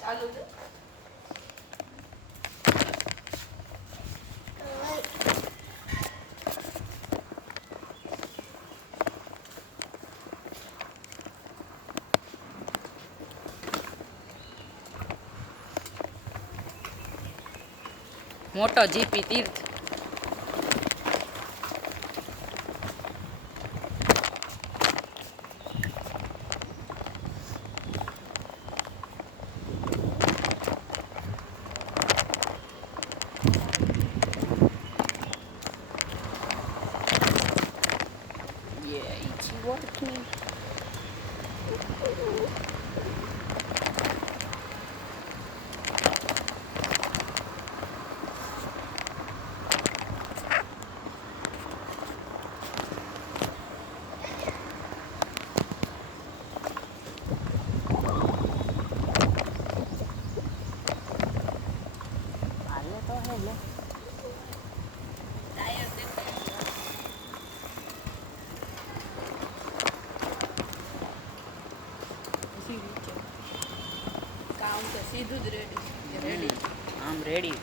ચાલુ છે. મોટો GP Tirth. Yeah, it's working. કામ તો સીધું જ રેડી રેડી આમ રેડી.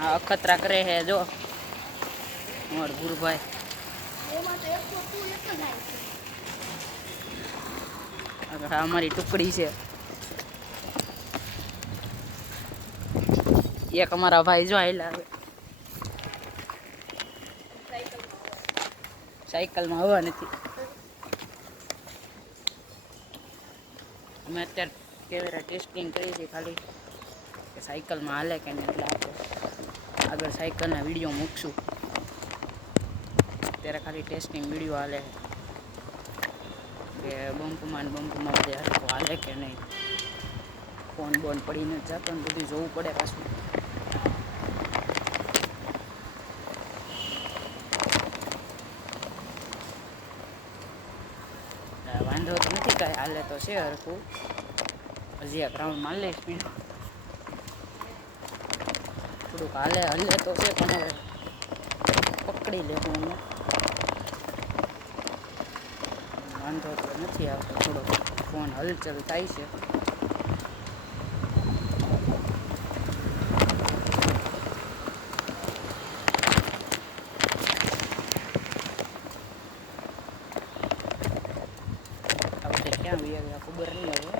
આ અખતરા કરે હે જો મોર ગુરુભાઈ. આ અમારી ટુકડી છે. એક અમારા ભાઈ જો આયલા આવે સાયકલમાં હવા નથી. અમે અત્યારે કેમેરા ટેસ્ટિંગ કરી છે ખાલી કે સાયકલમાં હાલે કે નહીં, એટલે આપણે આગળ સાયકલના વિડીયો મૂકશું. અત્યારે ખાલી ટેસ્ટિંગ વિડીયો હાલે કે બમ્પમાં બધે હરખું હાલે કે નહીં, ફોન બોન પડીને જતો ને બધું જોવું પડે પાછું. વાંધો તો નથી કાંઈ, હાલે તો છે હરખું. હજી એક રાઉન્ડ માર લે સ્પીડ, થોડુંક હલે તો છે પણ હવે પકડી લેવું અમે. વાંધો તો નથી આવતો, થોડોક ફોન હલચલ થાય છે. ક્યાં ગયા ખબર નહીં, હવે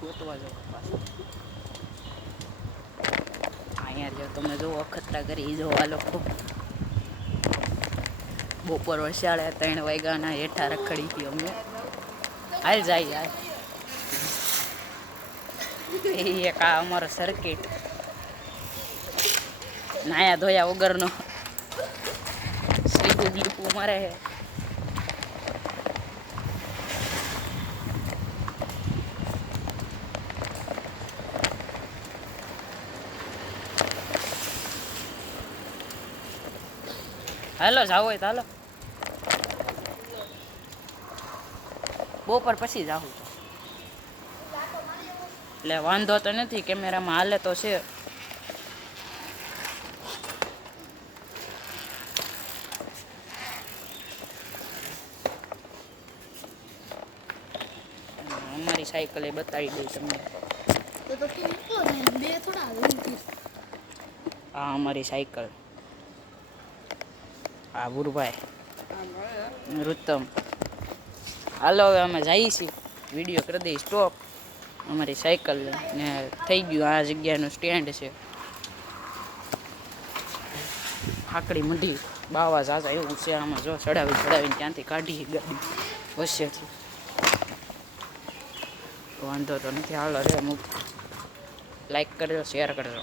ગોતવા જાવ પાછું. અહીંયા જો તમે જો અખતરા કરી જો આ લોકો બપોર વસાડે 3 વાગ્યાના હેઠા રખડી હતી અમે. હાલ જાય યાર એ એક આ અમારો સર્કિટ નાયા ધોયા વગરનો સ્લીપું બ્લીપું મારે હે. હાલો જાવ હોય તો હાલો, બપોર પછી જાવ એટલે વાંધો તો નથી. કેમેરામાં હાલે તો છે. અમારી સાયકલ એ બતાવી દઈ તમને. આ અમારી સાયકલ, આ ગુરુભાઈ રુત્તમ. હાલો હવે અમે જઈએ છીએ, વિડીયો કરી દઈ સ્ટોપ. અમારી સાયકલ ને થઈ ગયું આ જગ્યાનું સ્ટેન્ડ છે. આકડી મઢી બાવા ઝાઝા એવું છે આમાં, જો ચડાવીને ત્યાંથી કાઢી ગાડી વચ્ચેથી. વાંધો તો નથી, હાલો રે મૂક. લાઈક કરજો, શેર કરજો.